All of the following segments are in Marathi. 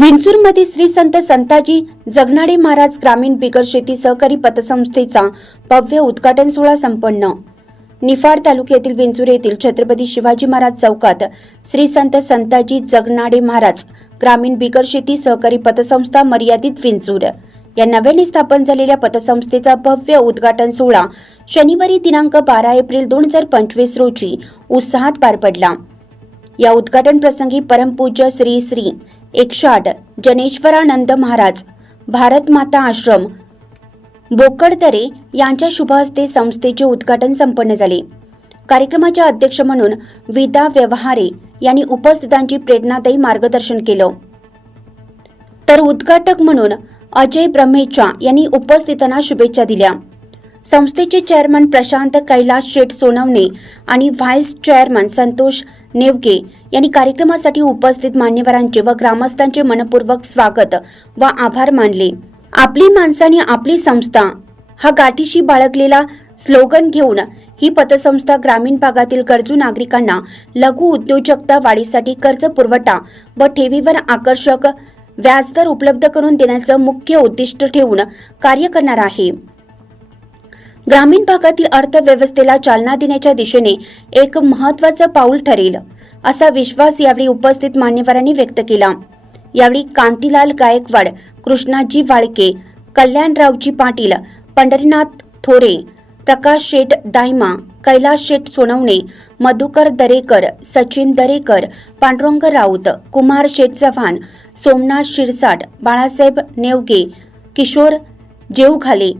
विंचूरमध्ये श्री संत संताजी जगनाडे महाराज ग्रामीण बिगर शेती सहकारी पतसंस्थेचा भव्य उद्घाटन सोहळा संपन्न. निफाड तालुक्यातील विंचूर येथील छत्रपती शिवाजी महाराज चौकात श्री संत संताजी जगनाडे महाराज ग्रामीण बिगर शेती सहकारी पतसंस्था मर्यादित विंचूर या नव्याने स्थापन झालेल्या पतसंस्थेचा भव्य उद्घाटन सोहळा शनिवारी दिनांक बारा एप्रिल दोन हजार पंचवीस रोजी उत्साहात पार पडला. या उद्घाटन प्रसंगी परमपूज्य श्री श्री एकशे आठ. जनेश्वरानंद महाराज भारत माता आश्रम बोकडतरे यांच्या शुभ हस्ते संस्थेचे उद्घाटन संपन्न झाले. कार्यक्रमाच्या अध्यक्ष म्हणून विदा व्यवहारे यांनी उपस्थितांची प्रेरणादायी मार्गदर्शन केलं. तर उद्घाटक म्हणून अजय ब्रह्मेचा यांनी उपस्थितांना शुभेच्छा दिल्या. संस्थेचे चेअरमन प्रशांत कैलास शेठ सोनवणे आणि व्हाईस चेअरमन संतोष नेवगे यांनी कार्यक्रमासाठी उपस्थित मान्यवरांचे व ग्रामस्थांचे मनपूर्वक स्वागत व आभार मानले. आपली माणसाने आपली संस्था हा गाठीशी बाळगलेला स्लोगन घेऊन ही पतसंस्था ग्रामीण भागातील गरजू नागरिकांना लघु उद्योजकता वाढीसाठी कर्ज पुरवठा व ठेवीवर आकर्षक व्याजदर उपलब्ध करून देण्याचं मुख्य उद्दिष्ट ठेवून कार्य करणार आहे. ग्रामीण भागातील अर्थव्यवस्थेला चालना देण्याच्या दिशेने एक महत्वाचं पाऊल ठरेल असा विश्वास यावेळी उपस्थित मान्यवरांनी व्यक्त केला. यावेळी कांतीलाल गायकवाड कृष्णाजी वाळके कल्याणरावजी पाटील पंढरीनाथ थोरे प्रकाश शेठ दायमा कैलास शेठ सोनवणे मधुकर दरेकर सचिन दरेकर पांडुरंग राऊत कुमार शेठ चव्हाण सोमनाथ शिरसाट बाळासाहेब नेवगे किशोर जेवघाले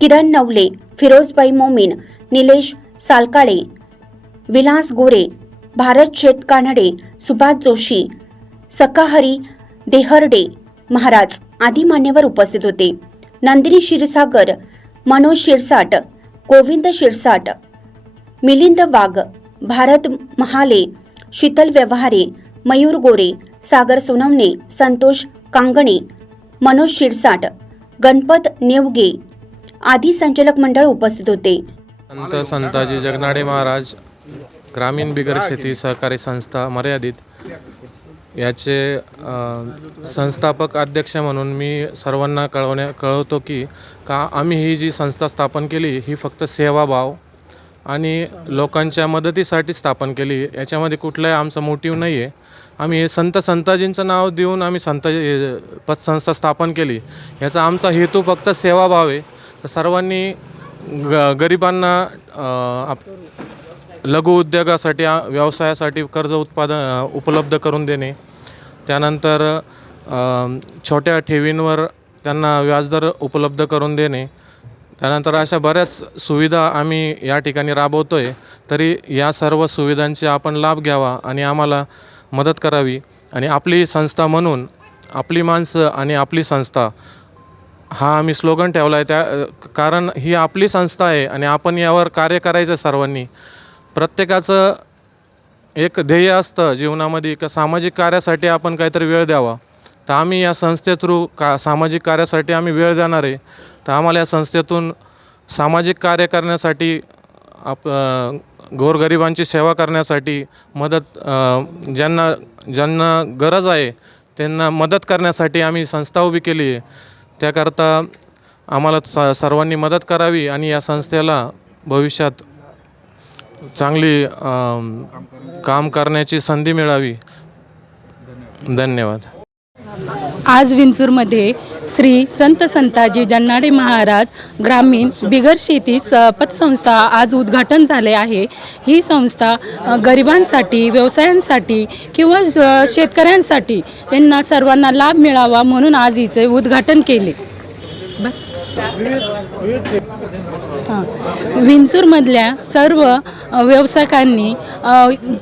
किरण नवले फिरोजबाई मोमीन निलेश सालकाळे विलास गोरे भारत शेत कानडे सुभाष जोशी सकाहरी देहरडे महाराज आदी मान्यवर उपस्थित होते. नंदिनी क्षीरसागर मनोज शिरसाट गोविंद शिरसाट मिलिंद वाघ भारत महाले शीतल व्यवहारे मयूर गोरे सागर सोनवणे संतोष कांगणे मनोज शिरसाट गणपत नेवगे आदी संचालक मंडळ उपस्थित होते. संत संताजी जगनाडे महाराज ग्रामीण बिगर शेती सहकारी संस्था मर्यादित याचे संस्थापक अध्यक्ष म्हणून मी सर्वांना कळवण्या कळवतो की का आम्ही ही जी संस्था स्थापन केली ही फक्त सेवाभाव आणि लोकांच्या मदतीसाठी स्थापन केली याच्यामध्ये कुठलाही आमचा मोटिव्ह नाही आहे आम्ही हे संत संताजींचं नाव देऊन आम्ही संत पतसंस्था स्थापन केली. याचा आमचा हेतू फक्त सेवाभाव आहे. सर्वांनी ग गरिबांना आप लघु उद्योगासाठी व्यवसायासाठी कर्ज उत्पादन उपलब्ध करून देणे. त्यानंतर छोट्या ठेवींवर त्यांना व्याजदर उपलब्ध करून देणे. त्यानंतर अशा बऱ्याच सुविधा आम्ही या ठिकाणी राबवतो आहे तरी या सर्व सुविधांचे आपण लाभ घ्यावा आणि आम्हाला मदत करावी. आणि आपली संस्था म्हणून आपली माणसं आणि आपली संस्था हा आम्ही स्लोगन ठेवला आहे त्या कारण ही आपली संस्था आहे आणि आपण यावर कार्य करायचं सर्वांनी. प्रत्येकाचं एक ध्येय असतं जीवनामध्ये का सामाजिक कार्यासाठी आपण काहीतरी वेळ द्यावा. तर आम्ही या संस्थे थ्रू का सामाजिक कार्यासाठी आम्ही वेळ देणार आहे. तर आम्हाला या संस्थेतून सामाजिक कार्य करण्यासाठी आप गोरगरिबांची सेवा करण्यासाठी मदत ज्यांना ज्यांना गरज आहे त्यांना मदत करण्यासाठी आम्ही संस्था उभी केली आहे. त्याकरता आम्हाला स सर्वांनी मदत करावी आणि या संस्थेला भविष्यात चांगली काम करण्याची संधी मिळावी. धन्यवाद. आज विंचूरमध्ये श्री संत संताजी जन्नाडे महाराज ग्रामीण बिगर शेती स पतसंस्था आज उद्घाटन झाले आहे. ही संस्था गरिबांसाठी व्यवसायांसाठी किंवा शेतकऱ्यांसाठी त्यांना सर्वांना लाभ मिळावा म्हणून आज हिचे उद्घाटन केले. बस. विंचूरमधल्या सर्व व्यावसायिकांनी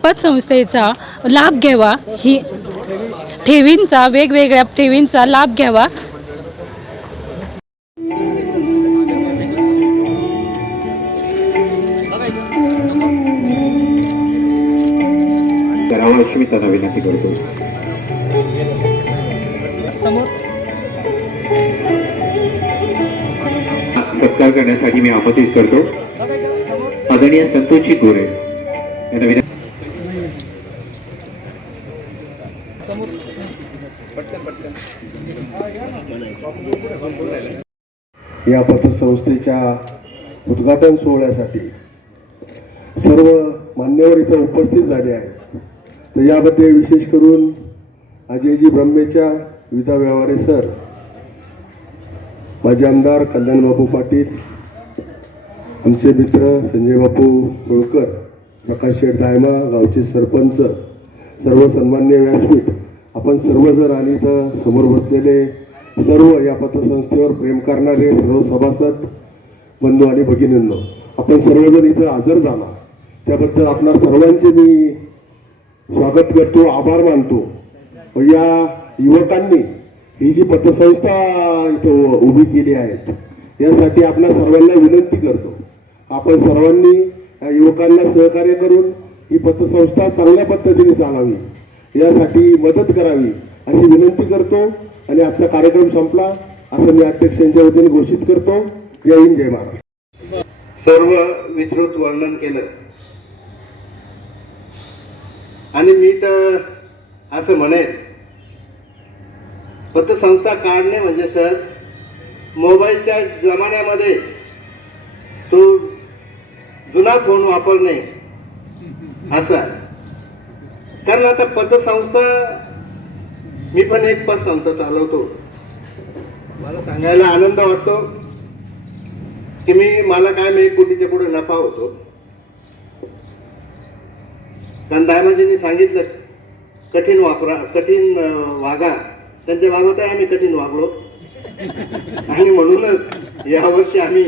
पतसंस्थेचा लाभ घ्यावा ही ठेवींचा वेगवेगळ्या ठेवींचा लाभ घ्यावा. मी त्यांना विनंती करतो. सत्कार करण्यासाठी मी आमंत्रित करतो. आदरणीय संतोषजी गोरे यांना विनंती या पतसंस्थेच्या उद्घाटन सोहळ्यासाठी सर्व मान्यवर इथं उपस्थित झाले आहेत. तर यामध्ये विशेष करून अजयजी ब्रह्मेच्या विधा व्यवहारे सर माजी आमदार कल्याणबाबू पाटील आमचे मित्र संजय बापू होळकर प्रकाश शेठ दायमा गावचे सरपंच सर्व सन्मान्य व्यासपीठ आपण सर्वजण आणि इथं समोर बसलेले सर्व या पतसंस्थेवर प्रेम करणारे सर्व सभासद बंधू आणि भगिनींनो आपण सर्वजण इथं हजर झाला. त्याबद्दल आपणा सर्वांचे मी स्वागत करतो आभार मानतो. व या युवकांनी ही जी पतसंस्था इथं उभी केली आहे यासाठी आपल्या सर्वांना विनंती करतो. आपण सर्वांनी या युवकांना सहकार्य करून ही पतसंस्था चांगल्या पद्धतीने चालावी. यासाठी मदत करावी. अशी विनंती करतो आणि आजचा कार्यक्रम संपला. असं मी अध्यक्षांच्या वतीने घोषित करतो. जय हिंद जय महाराज सर्व विस्तृत वर्णन केलं. आणि मी तर असं म्हणेन पतसंस्था काढणे म्हणजे सर मोबाईलच्या जमान्यामध्ये तो जुना फोन वापरणे असं कारण आता पतसंस्था मी पण एक पतसंस्था चालवतो. मला सांगायला आनंद वाटतो की मी मला काय मी एक कोटीच्या पुढे नफा होतो. कारण दायमाजींनी सांगितलं कठीण वापरा कठीण वागा. त्यांच्या बाबतही आम्ही कठीण वागलो. आणि म्हणूनच यावर्षी आम्ही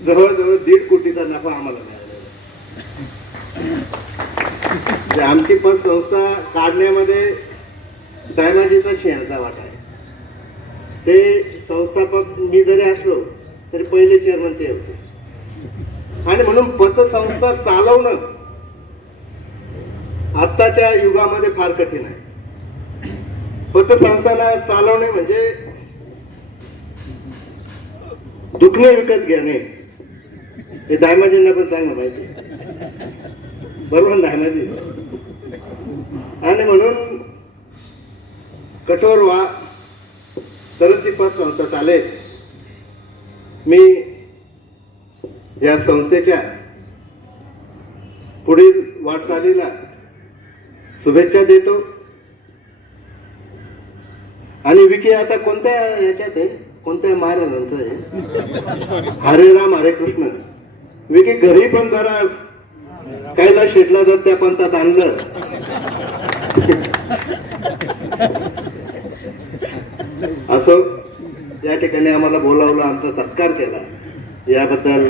जवळजवळ दीड कोटीचा नफा आम्हाला मिळाला म्हणजे आमची पण संस्था काढण्यामध्ये दायमाजीचा शेअरचा वाटा आहे. ते संस्थापक मी जरी असलो तरी पहिले चेअरमन ते होते. आणि म्हणून पतसंस्था चालवणं आत्ताच्या युगामध्ये फार कठीण आहे. पतसंस्थाला चालवणे म्हणजे दुखणे विकत घेणे. हे दायमाजींना पण चांगलं माहिती बरोबर दायमाजी? आणि म्हणून कठोर वा तरच ती आले मी या संस्थेच्या पुढील वाटचालीला शुभेच्छा देतो. आणि विकी आता कोणत्या याच्यात आहे? कोणत्या महाराजांचं आहे? हरे राम हरे कृष्ण. विकी घरी पण जरा कायला शेटला जर त्या पंथात आणलं? असं या ठिकाणी आम्हाला बोलावलं आमचा सत्कार केला. याबद्दल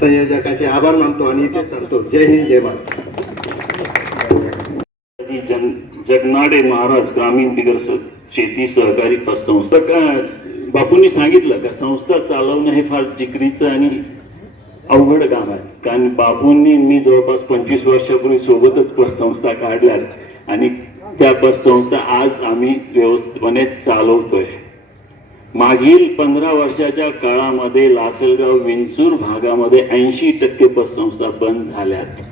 संयोजकाचे आभार मानतो आणि इथे सांगतो जय हिंद जय महाराज जन जगनाडे महाराज ग्रामीण बिगर शेती सहकारी संस्था का बापूंनी सांगितलं का संस्था चालवणं हे फार जिकरीचं आणि अवघड काम आहे. कारण बापूंनी मी जवळपास पंचवीस वर्षापूर्वी सोबतच संस्था काढल्या आणि त्या पतसंस्था आज आम्ही व्यवस्थितपणे चालवतोय. मागील पंधरा वर्षाच्या काळामध्ये लासलगाव विंचूर भागामध्ये ऐंशी टक्के पतसंस्था बंद झाल्यात.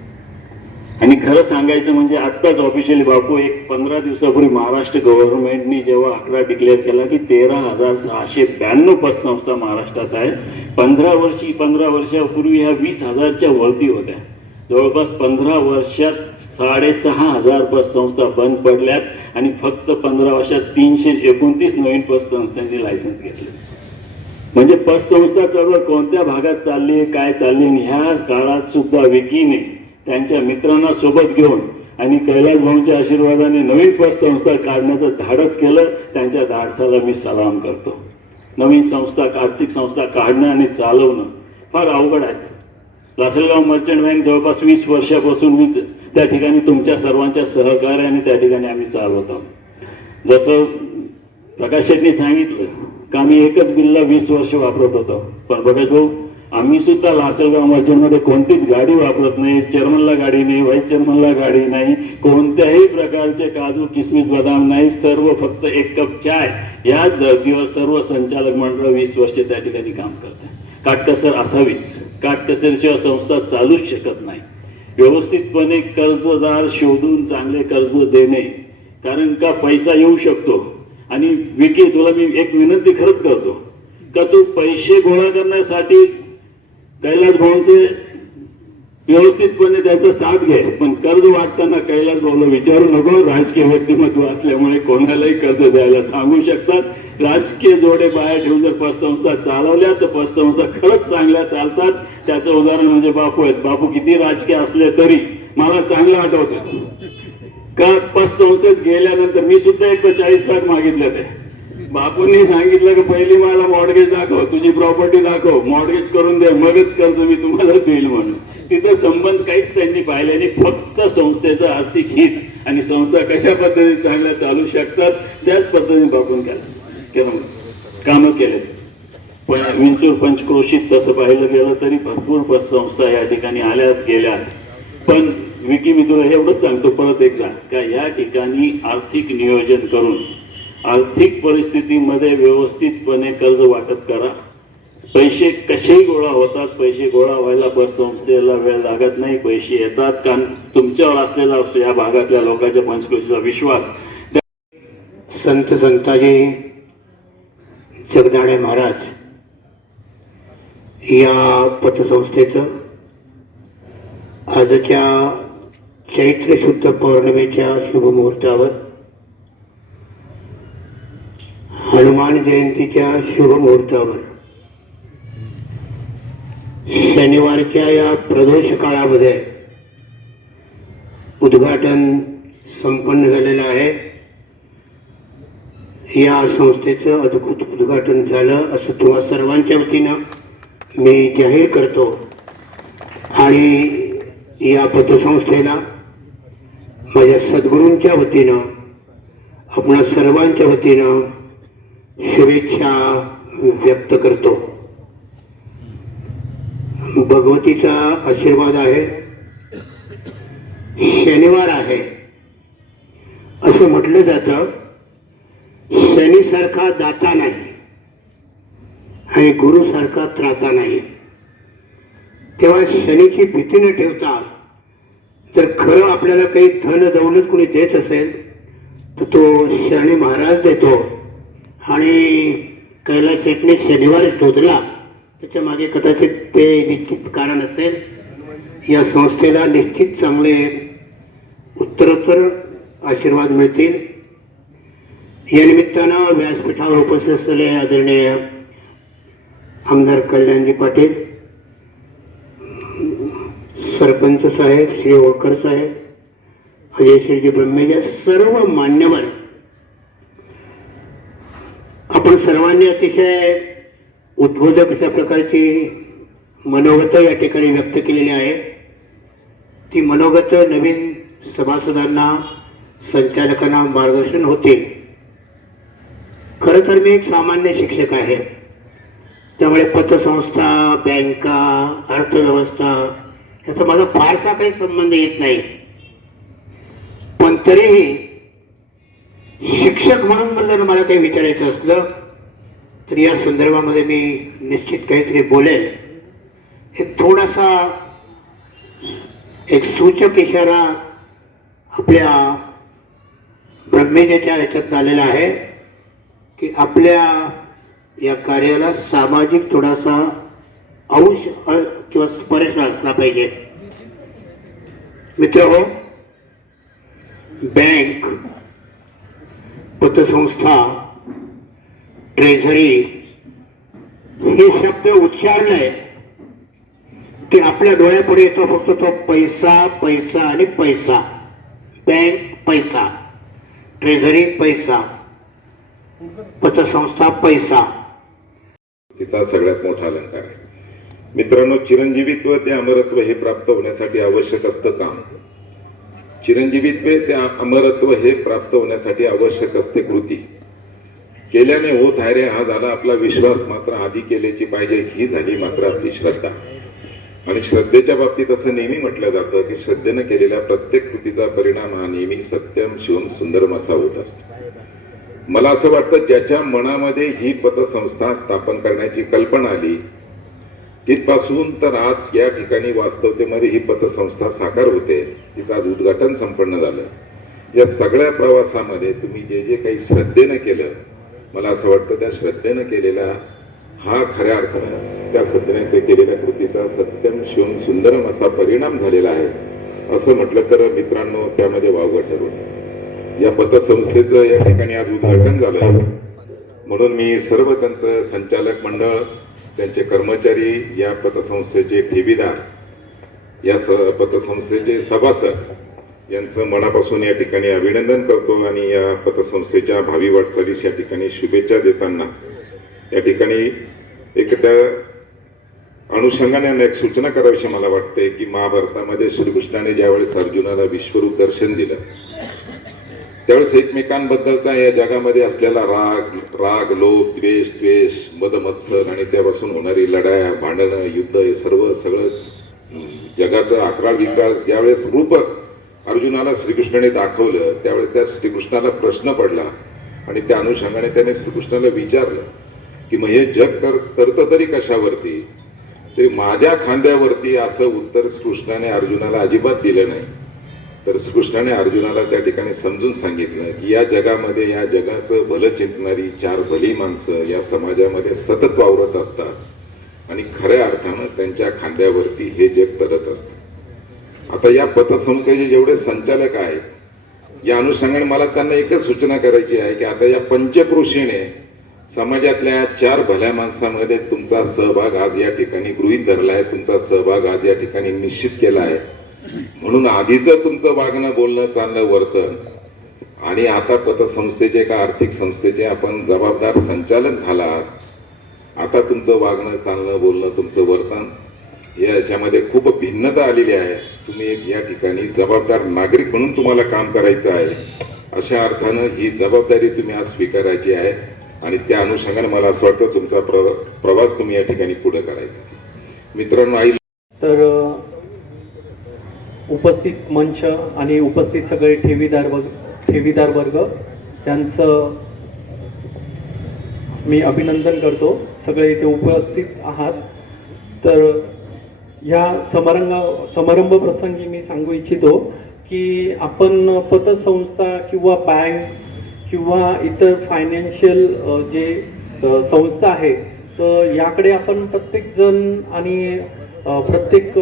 आणि खरं सांगायचं म्हणजे आत्ताच ऑफिशियली बापू एक पंधरा दिवसापूर्वी महाराष्ट्र गव्हर्नमेंटनी जेव्हा आकडा डिक्लेअर केला की तेरा हजार सहाशे ब्याण्णव पतसंस्था महाराष्ट्रात आहे पंधरा वर्षी पंधरा वर्षापूर्वी ह्या वीस हजारच्या वरती होत्या. जवळपास पंधरा वर्षात साडेसहा हजार पतसंस्था बंद पडल्यात आणि फक्त पंधरा वर्षात तीनशे एकोणतीस नवीन पतसंस्थांचे लायसन्स घेतले. म्हणजे पतसंस्था चळवळ कोणत्या भागात चालली काय चालली ह्या काळात सुद्धा विकीने त्यांच्या मित्रांना सोबत घेऊन आणि कैलास भाऊंच्या आशीर्वादाने नवीन पतसंस्था काढण्याचं धाडस केलं त्यांच्या धाडसाला मी सलाम करतो. नवीन संस्था आर्थिक संस्था काढणं आणि चालवणं फार अवघड आहेत लासलगाव मर्चंट बँक जवळपास वीस वर्षापासून मी त्या ठिकाणी तुमच्या सर्वांच्या सहकार्याने त्या ठिकाणी आम्ही चालवत आहोत. जसं प्रकाश शेट्टी सांगितलं का आम्ही एकच बिल्ला वीस वर्ष वापरत होतो. पण बघत भाऊ आम्ही सुद्धा लासलगाव मर्चंटमध्ये कोणतीच गाडी वापरत नाही चेअरमनला गाडी नाही व्हाईस चेअरमनला गाडी नाही कोणत्याही प्रकारचे काजू किसमिस बदाम नाही सर्व फक्त एक कप चाय. याच धर्तीवर सर्व संचालक मंडळ वीस वर्ष त्या ठिकाणी काम करतात. काटकसर असावीच. काटकसरशिवाय संस्था चालूच शकत नाही. व्यवस्थितपणे कर्जदार शोधून चांगले कर्ज देणे कारण का पैसा येऊ शकतो? आणि विकी तुला मी एक विनंती खरंच करतो. का तू पैसे गोळा करण्यासाठी कैलास भाऊंचे व्यवस्थितपणे त्याचा साथ घे. पण कर्ज वाटताना कैलास भाऊला विचारू नको. राजकीय व्यक्तिमत्व असल्यामुळे कोणालाही कर्ज द्यायला सांगू शकतात. राजकीय जोडे बाहेर ठेवून जर पतसंस्था चालवल्या तर पतसंस्था खरंच चांगल्या चालतात. त्याचं उदाहरण म्हणजे बापू आहेत. बापू किती राजकीय असले तरी मला चांगलं आठवत. का पतसंस्थेत गेल्यानंतर मी सुद्धा एक चाळीस लाख मागितले ते. बापूंनी सांगितलं की पहिली मला मॉडगेज दाखव तुझी प्रॉपर्टी दाखव. मॉडगेज करून दे मगच कर्ज मी तुम्हाला देईल म्हणून. तिथं संबंध काहीच त्यांनी पाहिले नाही. फक्त संस्थेचं आर्थिक हित आणि संस्था कशा पद्धतीने चांगल्या चालू शकतात त्याच पद्धतीने बापून केलं. कामं केले पण विंचूर पंचक्रोशीत तसं पाहिलं गेलं तरी भरपूर पतसंस्था या ठिकाणी आल्यात गेल्यात. पण विकी मित्र एवढंच सांगतो परत एकदा का या ठिकाणी आर्थिक नियोजन करून आर्थिक परिस्थितीमध्ये व्यवस्थितपणे कर्ज वाटप करा. पैसे कसेही गोळा होतात पैसे गोळा व्हायला बस संस्थेला वेळ लागत नाही पैसे येतात. कारण तुमच्यावर असलेला या भागातल्या लोकांच्या पंचकृषीचा विश्वास. संत संताजी जगदाळे महाराज या पतसंस्थेचं आजच्या चैत्र शुद्ध पौर्णिमेच्या शुभमुहूर्तावर हनुमान जयंतीच्या शुभमुहूर्तावर शनिवारच्या या प्रदोष काळामध्ये उद्घाटन संपन्न झालेलं आहे. या संस्थेचं अद्भुत उद्घाटन झालं असं तुम्हा सर्वांच्या वतीनं मी जाहीर करतो. आणि या पतसंस्थेला माझ्या सद्गुरूंच्या वतीनं आपणा सर्वांच्या वतीनं शुभेच्छा व्यक्त करतो. भगवतीचा आशीर्वाद आहे. शनिवार आहे. असं म्हटलं जातं. शनीसारखा दाता नाही. आणि गुरुसारखा त्राता नाही. तेव्हा शनीची भीती न ठेवता जर खरं आपल्याला काही धन दौलत कोणी देत असेल तर तो शनी महाराज देतो. आणि कैलास शेटने शनिवार शोधला त्याच्यामागे कदाचित ते निश्चित कारण असेल. या संस्थेला निश्चित चांगले उत्तरोत्तर आशीर्वाद मिळतील. या निमित्तानं व्यासपीठावर उपस्थित असलेले आदरणीय आमदार कल्याणजी पाटील सरपंच साहेब श्री होळकर साहेब अजय श्रीजी ब्रह्मेजा सर्व मान्यवर आपण सर्वांनी अतिशय उद्बोधक अशा प्रकारची मनोगत या ठिकाणी व्यक्त केलेली आहे. ती मनोगत नवीन सभासदांना संचालकांना मार्गदर्शन होतील. खरं तर मी एक सामान्य शिक्षक आहे. त्यामुळे पतसंस्था बँका अर्थव्यवस्था याचा माझा फारसा काही संबंध येत नाही. पण तरीही शिक्षक म्हणून म्हणलं जर मला काही विचारायचं असलं तर या संदर्भामध्ये मी निश्चित काहीतरी बोलेल हे थोडासा एक सूचक इशारा आपल्या ब्रह्मेजाच्या ह्याच्यात आलेला आहे. की आपल्या या कार्याला सामाजिक थोडासा अंश किंवा स्पर्श असला पाहिजे. मित्र हो बँक पतसंस्था ट्रेझरी हे शब्द उच्चारले की आपल्या डोळ्यापुढे येतो फक्त तो पैसा पैसा आणि पैसा. बँक पैसा. ट्रेझरी पैसा. पतसंस्था पैसा. तिचा सगळ्यात मोठा अलंकार आहे. मित्रांनो चिरंजीवित्व ते अमरत्व हे प्राप्त होण्यासाठी आवश्यक असतं काम. चिरंजीवित्व ते अमरत्व हे प्राप्त होण्यासाठी आवश्यक असते कृती. केल्याने होत आहे रे हा झाला आपला विश्वास. मात्र आधी केल्याची पाहिजे ही झाली मात्र आपली श्रद्धा. आणि श्रद्धेच्या बाबतीत असं नेहमी म्हटलं जातं की श्रद्धेनं केलेल्या प्रत्येक कृतीचा परिणाम हा नेहमी सत्यम शिवम सुंदरम असा होत असतो. मला असं वाटतं ज्याच्या मनामध्ये ही पतसंस्था स्थापन करण्याची कल्पना आली तिथपासून तर आज या ठिकाणी वास्तवतेमध्ये ही पतसंस्था साकार होते. तिचं आज उद्घाटन संपन्न झालं. या सगळ्या प्रवासामध्ये तुम्ही जे जे काही श्रद्धेनं केलं मला असं वाटतं त्या श्रद्धेनं केलेला हा खऱ्या अर्थानं त्या श्रद्धेने ते केलेल्या कृतीचा सत्यम शिवम सुंदरम असा परिणाम झालेला आहे. असं म्हटलं तर मित्रांनो त्यामध्ये वावगं ठरून या पतसंस्थेचं या ठिकाणी आज उद्घाटन झालं आहे म्हणून मी सर्व त्यांचं संचालक मंडळ त्यांचे कर्मचारी या पतसंस्थेचे ठेवीदार या स पतसंस्थेचे सभासद यांचं मनापासून या ठिकाणी अभिनंदन करतो आणि या पतसंस्थेच्या भावी वाटचालीस या ठिकाणी शुभेच्छा देताना या ठिकाणी एक त्या अनुषंगाने एक सूचना करावीशी मला वाटते की महाभारतामध्ये श्रीकृष्णाने ज्यावेळेस अर्जुनाला विश्वरूप दर्शन दिलं त्यावेळेस एकमेकांबद्दलचा या जगामध्ये असलेला राग राग लोभ द्वेष द्वेष मदमत्सर आणि त्यापासून होणारी लढाया भांडणं युद्ध हे सर्व सगळं जगाचा जगाचं अकरा विकास ज्यावेळेस रूपक अर्जुनाला श्रीकृष्णाने दाखवलं त्यावेळेस त्या श्रीकृष्णाला प्रश्न पडला आणि त्या अनुषंगाने त्याने श्रीकृष्णाला विचारलं की मग हे जग तर करतं तरी कशावरती? ते माझ्या खांद्यावरती असं उत्तर श्रीकृष्णाने अर्जुनाला अजिबात दिलं नाही. तर श्रीकृष्णाने अर्जुनाला त्या ठिकाणी समजून सांगितलं की या जगामध्ये या जगाचं भलं चिंतणारी चार भली माणसं या समाजामध्ये सतत वावरत असतात. आणि खऱ्या अर्थानं त्यांच्या खांद्यावरती हे जग तरत असतं. आता या पतसंस्थेचे जेवढे संचालक आहेत या अनुषंगाने मला त्यांना एकच सूचना करायची आहे की आता या पंचकृषीने समाजातल्या चार भल्या माणसामध्ये तुमचा सहभाग आज या ठिकाणी गृहीत धरला आहे तुमचा सहभाग आज या ठिकाणी निश्चित केला आहे. म्हणून आधीचं तुमचं वागणं बोलणं चाललं वर्तन आणि आता पतसंस्थेचे का आर्थिक संस्थेचे आपण जबाबदार संचालक झालात आता तुमचं वागणं चालणं बोलणं तुमचं वर्तन याच्यामध्ये खूप भिन्नता आलेली आहे. तुम्ही एक या ठिकाणी जबाबदार नागरिक म्हणून तुम्हाला काम करायचं आहे. अशा अर्थानं ही जबाबदारी तुम्ही आज स्वीकारायची आहे आणि त्या अनुषंगाने मला असं वाटतं तुमचा प्र प्रवास तुम्ही या ठिकाणी पुढे करायचा. मित्रांनो आई तर उपस्थित मंच आणि उपस्थित सगळे ठेवीदार वर्ग ठेवीदार वर्ग त्यांचं मी अभिनंदन करतो. सगळे इथे उपस्थित आहात. तर ह्या समारंभ समारंभ प्रसंगी मी सांगू इच्छितो की आपण पतसंस्था किंवा बँक किंवा इतर फायनान्शियल जे संस्था आहे तर याकडे आपण प्रत्येकजण आणि प्रत्येक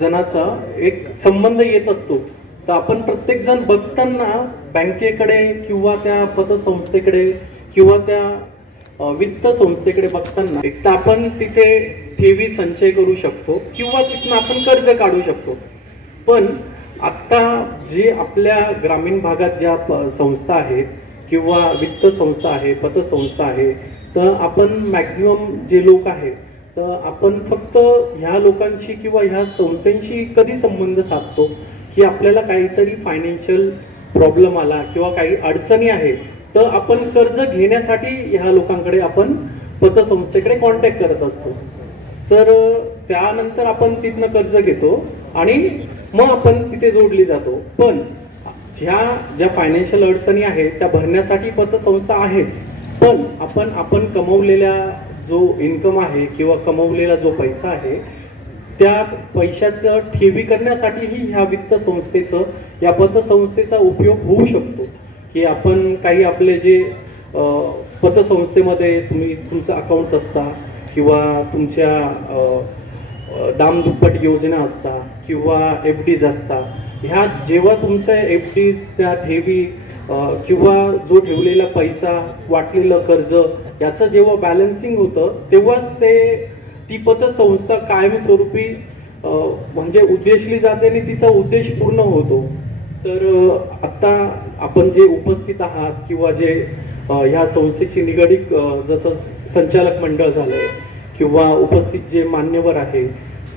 जणाचा एक संबंध येत असतो. तर आपण प्रत्येकजण बघताना बँकेकडे किंवा त्या पतसंस्थेकडे किंवा त्या वित्त संस्थेकडे बघताना एक तर आपण तिथे ठेवी संचय करू शकतो किंवा तिथून आपण कर्ज काढू शकतो. पण आत्ता जे आपल्या ग्रामीण भागात ज्या संस्था आहेत किंवा वित्त संस्था आहे पतसंस्था आहे तर आपण मॅक्झिमम जे लोक आहेत तर आपण फक्त ह्या लोकांशी किंवा ह्या संस्थेशी कधी संबंध साधतो की आपल्याला काहीतरी फायनान्शियल प्रॉब्लेम आला किंवा काही अडचणी आहेत तर आपण कर्ज घेण्यासाठी ह्या लोकांकडे आपण पतसंस्थेकडे कॉन्टॅक्ट करत असतो. तर त्यानंतर आपण तिथनं कर्ज घेतो आणि मग आपण तिथे जोडली जातो. पण ह्या ज्या फायनान्शियल अडचणी आहेत त्या भरण्यासाठी पतसंस्था आहेच. पण आपण आपण कमवलेल्या जो इन्कम आहे किंवा कमवलेला जो पैसा आहे त्या पैशाचं ठेवी करण्यासाठीही ह्या वित्त संस्थेचं या पतसंस्थेचा उपयोग होऊ शकतो. की आपण काही आपले जे पतसंस्थेमध्ये तुम्ही तुमचं अकाउंट्स असता किंवा तुमच्या दामदुप्पट योजना असतात किंवा एफ डीज असतात ह्या जेव्हा तुमच्या एफ डीज त्या ठेवी किंवा जो ठेवलेला पैसा वाटलेलं कर्ज याचं जेव्हा बॅलन्सिंग होतं तेव्हाच ते ती पतसंस्था कायमस्वरूपी म्हणजे उद्देशली जाते आणि तिचा उद्देश पूर्ण होतो. तर आत्ता आपण जे उपस्थित आहात किंवा जे ह्या संस्थेशी निगडीत जसं संचालक मंडळ झालं किंवा उपस्थित जे मान्यवर आहे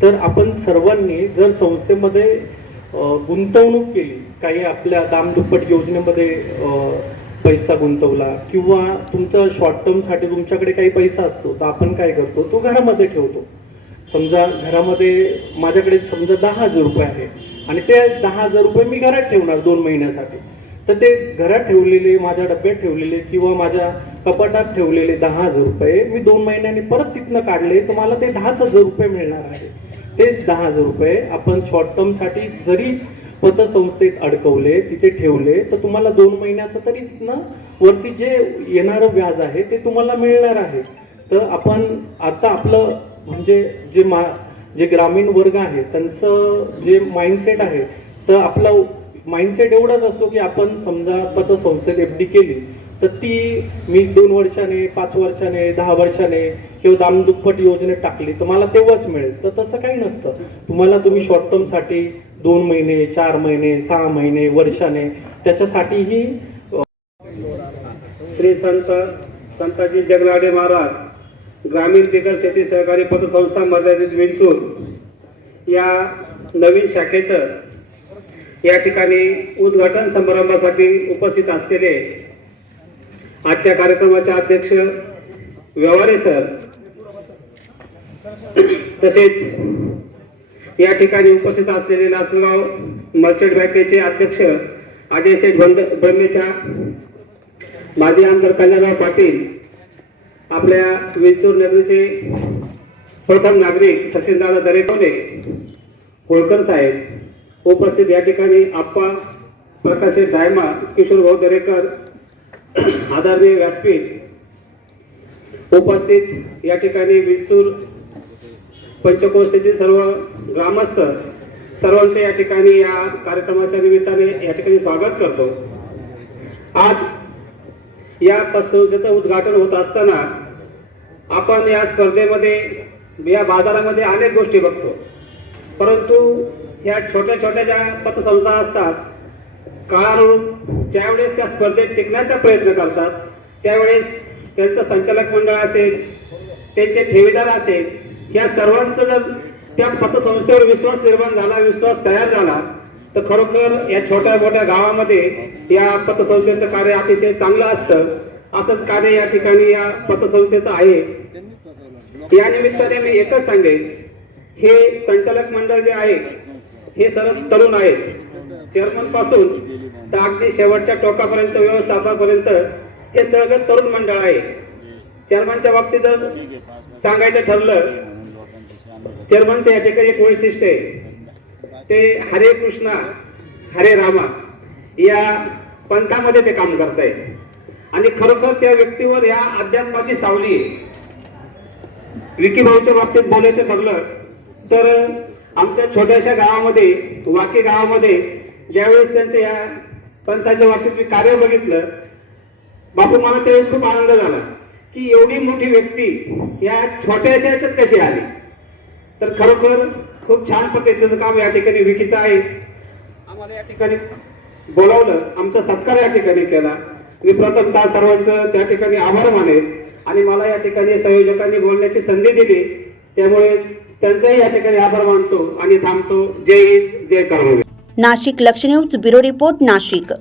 तर आपण सर्वांनी जर संस्थेमध्ये गुंतवणूक केली काही आपल्या दामदुप्पट योजनेमध्ये पैसा गुंतवला किंवा तुमचा शॉर्ट टर्मसाठी तुमच्याकडे काही पैसा असतो तर आपण काय करतो? तो घरामध्ये ठेवतो. समजा घरामध्ये माझ्याकडे समजा दहा हजार रुपये आहे आणि ते दहा हजार रुपये मी घरात ठेवणार दोन महिन्यासाठी. तर ते घरात ठेवलेले माझ्या डब्यात ठेवलेले किंवा माझ्या कपाटात ठेवलेले दहा हजार रुपये मी दोन महिन्यांनी परत तिथनं काढले तर मला ते दहाच हजार रुपये मिळणार आहे. तेच दहा हजार रुपये आपण शॉर्ट टर्मसाठी जरी पतसंस्थेत अडकवले तिथे ठेवले तर तुम्हाला दोन महिन्याचं तरी तिथनं वरती जे येणारं व्याज आहे ते तुम्हाला मिळणार आहे. तर आपण आता आपलं म्हणजे जे मा जे ग्रामीण वर्ग आहे त्यांचं जे माइंडसेट आहे तर आपला माइंडसेट एवढाच असतो की आपण समजा पतसंस्थेत एफ डी केली तर ती मी दोन वर्षाने पाच वर्षाने दहा वर्षाने किंवा दामदुप्पट योजनेत टाकली तर मला तेव्हाच मिळेल. तर तसं काही नसतं. तुम्हाला तुम्ही शॉर्ट टर्मसाठी दोन महिने चार महिने सहा महिने वर्षाने. त्याच्यासाठीही श्री संत संताजी जगनाडे महाराज ग्रामीण बिगर शेती सहकारी पतसंस्था मर्यादित विंचूर या नवीन शाखेचं या ठिकाणी उद्घाटन समारंभासाठी उपस्थित असलेले आजच्या कार्यक्रमाचे अध्यक्ष व्यवहारे सर तसेच या ठिकाणी उपस्थित असलेले लासलगाव मर्चंट बँकेचे अध्यक्ष अजय शेठ बंद बंदेच्या माजी आमदार कल्याणराव पाटील आपल्या विंचूर नगरीचे प्रथम नागरिक सचिनदादा दरेकवले होळकर साहेब उपस्थित या ठिकाणी आप्पा प्रकाश धायमा किशोर भाऊ दरेकर आदरणीय व्यासपीठ उपस्थित या ठिकाणी विंचूर पंचकोशीतील सर्व ग्रामस्थ सर्वांचे या ठिकाणी या कार्यक्रमाच्या निमित्ताने या ठिकाणी स्वागत करतो. आज या पतसंस्थेचं उद्घाटन होत असताना आपण या स्पर्धेमध्ये या बाजारामध्ये अनेक गोष्टी बघतो. परंतु ह्या छोट्या छोट्या ज्या पतसंस्था असतात काळानुरूप ज्यावेळेस त्या स्पर्धेत टिकण्याचा प्रयत्न करतात त्यावेळेस त्यांचं संचालक मंडळ असेल त्यांचे ठेवीदार असेल या सर्वांचं जर त्या पतसंस्थेवर विश्वास निर्माण झाला विश्वास तयार झाला तर खरोखर या छोट्या मोठ्या गावामध्ये या पतसंस्थेचं कार्य अतिशय चांगलं असतं. असंच कार्य या ठिकाणी या पतसंस्थेचं आहे. या निमित्ताने मी एकच सांगेन हे संचालक मंडळ जे आहे हे सर्व तरुण आहेत चेअरमनपासून तर अगदी शेवटच्या टोकापर्यंत व्यवस्थापनापर्यंत हे सगळं तरुण मंडळ आहे. चेअरमनच्या बाबतीत जर सांगायचं ठरलं चेअरमनचं याच्याकडे एक वैशिष्ट्य आहे. ते हरे कृष्णा हरे रामा या पंथामध्ये ते काम करताय. आणि खरोखर त्या व्यक्तीवर या अध्यात्माची सावली आहे. विकी भाऊच्या बाबतीत बोलायचं ठरलं तर आमच्या छोट्याशा गावामध्ये वाके गावामध्ये ज्यावेळेस त्यांचं या पंथाच्या बाबतीत मी कार्य बघितलं बापू मला त्यावेळेस खूप आनंद झाला की एवढी मोठी व्यक्ती या छोट्याशा याच्यात कशी आली? तर खरोखर खूप छान पद्धतीचं काम या ठिकाणी विकीचं आहे. आम्हाला या ठिकाणी बोलावलं आमचा सत्कार या ठिकाणी केला. मी प्रथमतः सर्वांचं त्या ठिकाणी आभार मानेन आणि मला या ठिकाणी संयोजकांनी बोलण्याची संधी दिली. त्यामुळे त्यांचाही या ठिकाणी आभार मानतो आणि थांबतो. जय हिंद जय कर्मवीर नाशिक लक्ष न्यूज ब्युरो रिपोर्ट नाशिक.